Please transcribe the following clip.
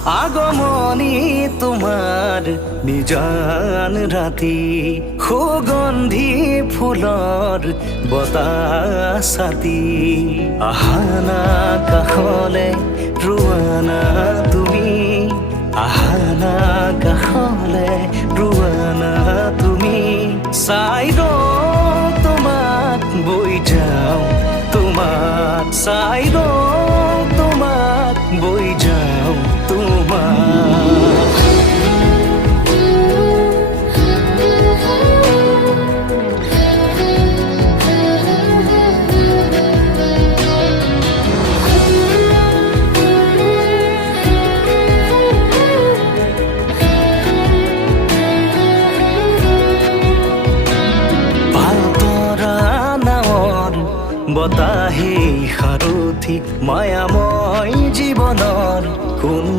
আগমনী তোমাৰ নিজান ৰাতি সুগন্ধি ফুলৰ বতাহ ছাতি আহানা কাষলে ৰোৱানা তুমি আহানা কাষলে ৰোৱানা তুমি চাই ৰওঁ তোমাক বৈ যাওঁ তোমাক চাই ৰওঁ তোমাক বৈ যাওঁ তোমাক বতাহে সাৰথি মই